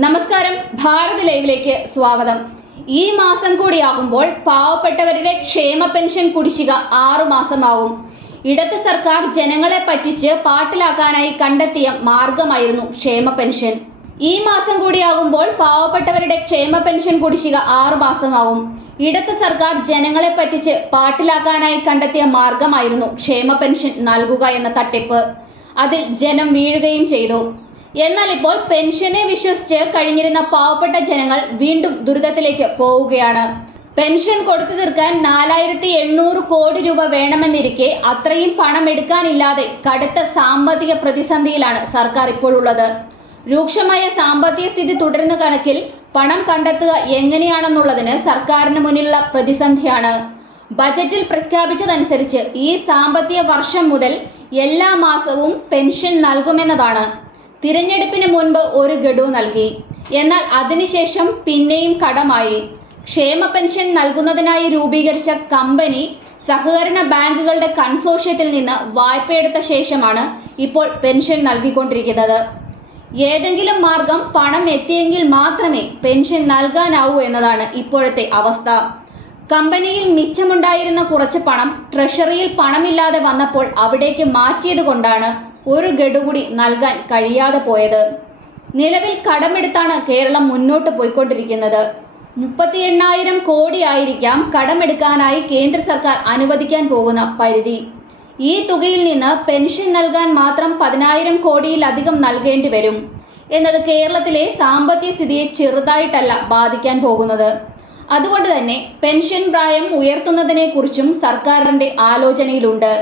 നമസ്കാരം, ഭാരത് ലൈവിലേക്ക് സ്വാഗതം. ഈ മാസം കൂടിയാകുമ്പോൾ പാവപ്പെട്ടവരുടെ ക്ഷേമ പെൻഷൻ കുടിശ്ശിക 6 മാസമാകും. ഇടത് സർക്കാർ ജനങ്ങളെ പറ്റിച്ച് പാട്ടിലാക്കാനായി കണ്ടെത്തിയ മാർഗമായിരുന്നു ക്ഷേമ പെൻഷൻ. ഈ മാസം കൂടിയാകുമ്പോൾ പാവപ്പെട്ടവരുടെ ക്ഷേമ പെൻഷൻ കുടിശ്ശിക 6 മാസമാകും. ഇടത് സർക്കാർ ജനങ്ങളെ പറ്റിച്ച് പാട്ടിലാക്കാനായി കണ്ടെത്തിയ മാർഗമായിരുന്നു ക്ഷേമ പെൻഷൻ നൽകുക എന്ന തട്ടിപ്പ്. അതിൽ ജനം വീഴുകയും ചെയ്തു. എന്നാൽ ഇപ്പോൾ പെൻഷനെ വിശ്വസിച്ച് കഴിഞ്ഞിരുന്ന പാവപ്പെട്ട ജനങ്ങൾ വീണ്ടും ദുരിതത്തിലേക്ക് പോവുകയാണ്. പെൻഷൻ കൊടുത്തു തീർക്കാൻ 4800 കോടി രൂപ വേണമെന്നിരിക്കെ അത്രയും പണം എടുക്കാനില്ലാതെ കടുത്ത സാമ്പത്തിക പ്രതിസന്ധിയിലാണ് സർക്കാർ ഇപ്പോഴുള്ളത്. രൂക്ഷമായ സാമ്പത്തിക സ്ഥിതി തുടരുന്ന കണക്കിൽ പണം കണ്ടെത്തുക എങ്ങനെയാണെന്നുള്ളതിന് സർക്കാരിന് മുന്നിലുള്ള പ്രതിസന്ധിയാണ്. ബജറ്റിൽ പ്രഖ്യാപിച്ചതനുസരിച്ച് ഈ സാമ്പത്തിക വർഷം മുതൽ എല്ലാ മാസവും പെൻഷൻ നൽകുമെന്നതാണ്. തിരഞ്ഞെടുപ്പിന് മുൻപ് ഒരു ഗഡു നൽകി. എന്നാൽ അതിനുശേഷം പിന്നെയും കടമായി. ക്ഷേമ പെൻഷൻ നൽകുന്നതിനായി രൂപീകരിച്ച കമ്പനി സഹകരണ ബാങ്കുകളുടെ കൺസോർഷ്യത്തിൽ നിന്ന് വായ്പയെടുത്ത ശേഷമാണ് ഇപ്പോൾ പെൻഷൻ നൽകിക്കൊണ്ടിരിക്കുന്നത്. ഏതെങ്കിലും മാർഗം പണം എത്തിയെങ്കിൽ മാത്രമേ പെൻഷൻ നൽകാനാവൂ എന്നതാണ് ഇപ്പോഴത്തെ അവസ്ഥ. കമ്പനിയിൽ മിച്ചമുണ്ടായിരുന്ന കുറച്ച് പണം ട്രഷറിയിൽ പണമില്ലാതെ വന്നപ്പോൾ അവിടേക്ക് മാറ്റിയത് കൊണ്ടാണ് ഒരു ഗഡു കൂടി നൽകാൻ കഴിയാതെ പോയത്. നിലവിൽ കടമെടുത്താണ് കേരളം മുന്നോട്ട് പോയിക്കൊണ്ടിരിക്കുന്നത്. 38,000 കോടി ആയിരിക്കാം കടമെടുക്കാനായി കേന്ദ്ര സർക്കാർ അനുവദിക്കാൻ പോകുന്ന പരിധി. ഈ തുകയിൽ നിന്ന് പെൻഷൻ നൽകാൻ മാത്രം 10,000 കോടിയിലധികം നൽകേണ്ടി വരും എന്നത് കേരളത്തിലെ സാമ്പത്തിക സ്ഥിതിയെ ചെറുതായിട്ടല്ല ബാധിക്കാൻ പോകുന്നത്. അതുകൊണ്ട് തന്നെ പെൻഷൻ പ്രായം ഉയർത്തുന്നതിനെ കുറിച്ചും സർക്കാരിന്റെ ആലോചനയിലുണ്ട്.